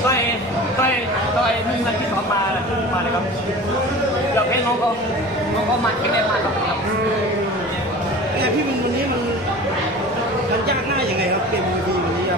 ต่อยต่อยต่อย1 นาที2มาเลยครับเดี๋ยวเพชรน้องก็มาแข็งแรงมากครับแต่พี่มันวันนี้มันยากง่ายยังไงครับเกมวีวันนี้ครับ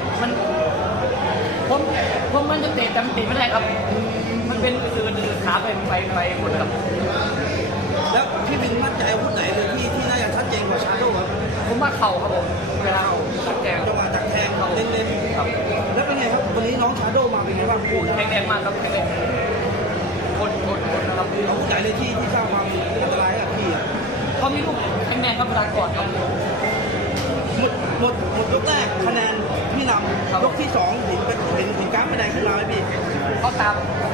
ผมมันจะเตะจำเตะไม่ได้ครับมันเป็นอื่นขาไปหมดครับแล้วพี่วินมั่นใจอาวุธไหนเลยที่น่าจะชัดเจนกว่าชาโดว์ครับผมว่าเข่าครับผมเวลาจับแทงจังหวะจับแทงเล่นๆครับแล้วเป็นไงครับวันนี้น้องชาโดว์มาเป็นไงบ้างแข็งแรงมากครับแข็งแรงคนนะครับอาวุธไหนเลยที่สร้างความอันตรายให้กับพี่อ่ะเขามีลูกแข็งแรงครับเวลากอดครับหมดยกแรกคะแนนพี่นำยกที่2เห็นกราฟคะแนนขึ้นมาไหมพี่เขาตาม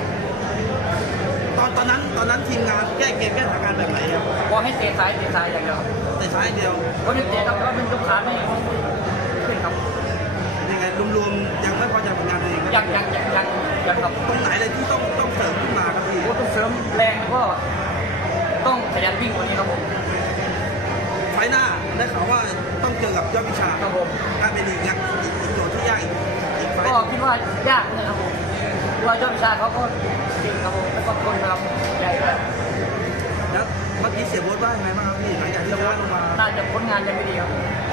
ตอนนั้นทีมงานแก้เกมแก้สถานการณ์แบบไหนครับบอกให้เตะซ้ายอย่างเดียวเตะซ้ายเดียวคนที่เตะครับแต่ว่าเป็นยกขาไม่ขึ้นครับยังไงรวมๆยังไม่พอใจผลงานตัวเองยังครับตรงไหนเลยที่ต้องเสริมขึ้นมาครับพี่ต้องเสริมแรงก็ต้องขยันวิ่งกว่านี้ครับผมไฟหน้าได้ข่าวว่าต้องเจอกับยอดวิชาครับผมการเป็นอีกโจทย์ที่ยากอีกไฟก็คิดว่ายากนะครับผมว่ายอดวิชาเขาก็เก่งครับผมแล้วก็คนนะครับใหญ่ด้วยแล้วเมื่อกี้เสียโบ๊ทว่ายังไงบ้างครับพี่หลังจากที่ชนะลงมาน่าจะผลงานยังไม่ดีครับ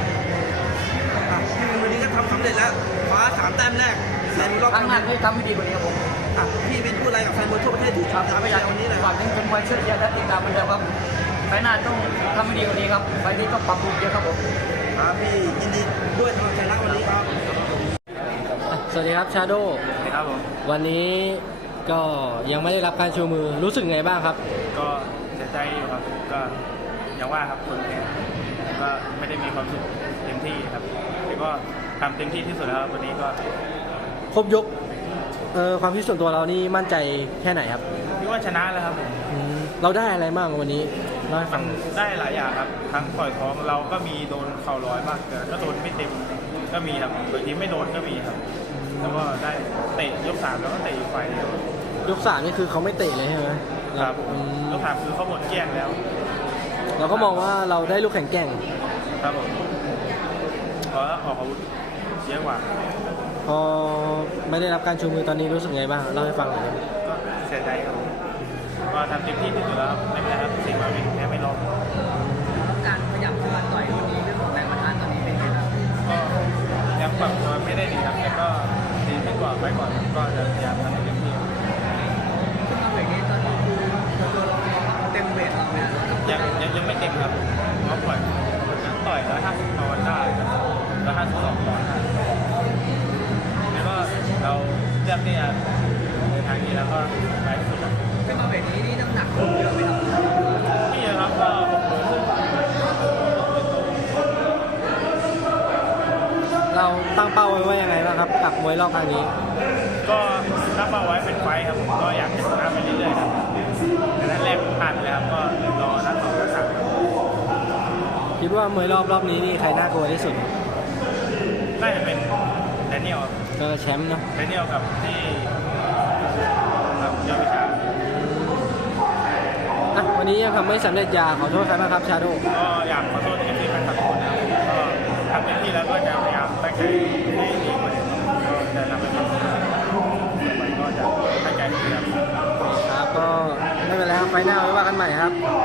วันนี้ก็ทำสำเร็จแล้วคว้า3 แต้มแรกในรอบครั้งหน้าจะทำให้ดีกว่านี้ครับผมพี่วินพูดอะไรกับแฟนมวยทั่วประเทศที่ติดตามวันนี้เลยฝากถึงคนมวยเชื่อใจและติดตามเหมือนเดิมครับไฟหน้าต้องทำให้ดีกว่านี้ครับไฟนี้ต้องปรับปรุงเยอะครับผมครับพี่ยินดีด้วยทางชนะวันนี้ครับสวัสดีครับชาโดครับผมวันนี้ก็ยังไม่ได้รับการชูมือรู้สึกไงบ้างครับก็เสียใจอยู่ครับก็อย่างว่าครับคนแพ้ก็ไม่ได้มีความสุขเต็มที่ครับแต่ก็ทำเต็มที่ที่สุดแล้ววันนี้ก็ครบยกความคิดส่วนตัวเรานี่มั่นใจแค่ไหนครับคิดว่าชนะแล้วครับเราได้อะไรบ้างวันนี้มันได้หลายอย่างครับทั้งปล่อยท้องเราก็มีโดนเข่าร้อยบ้างแต่ก็โดนไม่เต็มก็มีครับบางทีไม่โดนก็มีครับแล้วก็ได้เตะยก3แล้วก็เตะอีกไฟยก3นี่คือเขาไม่เตะเลยใช่ไหมครับยก3คือเขาหมดเกลี้ยงแล้วเราก็มองว่าเราได้ลูกแข็งแกร่งครับผมเพราะออกอาวุธเยอะกว่าพอไม่ได้รับการชูมือตอนนี้รู้สึกไงบ้างเล่าให้ฟังหน่อยก็เสียใจครับก็ทำเต็มที่ที่สุดแล้วไม่เป็นไรครับสิ่งมาวินแพ้ไม่ลงการขยับตัวต่อยวันนี้เรื่องของแรงประทานตอนนี้เป็นไงครับก็ยังปรับตัวไม่ได้ดีครับแต่ก็ดีขึ้นกว่าไว้ก่อนก็จะพยายามทำให้เต็มที่ขึ้นมาแบบนี้ตอนนี้คือตัวเราเต็มเวทเราไหมยังไม่เต็มครับเพราะปล่อยต่อย150 ปอนด์ได้152 ปอนด์ได้แล้วก็เราเลือกที่จะในทางนี้แล้วก็ไปสุดขึ้นมาแบบนี้นี่น้ำหนักเยอะไหมครับนี่ครับก็เราตั้งเป้าไว้ว่ายังไงบ้างครับกับมวยรอบครั้งนี้ก็ตั้งเป้าไว้เป็นไฟครับก็อยากจะชนะไปเรื่อยๆครับแต่นั้นแรกผ่านไปแล้วครับก็รอนัด2 นัด 3 คิดว่ามวยรอบนี้นี่ใครน่ากลัวที่สุดน่าจะเป็นแดเนียลก็แชมป์เนาะแดเนียลกับที่ยอดวิชาวันนี้ยังทำไม่สำเร็จอยากขอโทษใครบ้างครับชาโดก็อยากขอโทษที่แฟนคลับทุกคนนะครับก็ทำเต็มที่แล้วก็จะพยายามตั้งใจให้ดีกว่านี้ก็จะทำให้ดีก็จะตั้งใจดีครับก็ไม่เป็นไรครับไฟหน้าไว้ว่ากันใหม่ครับ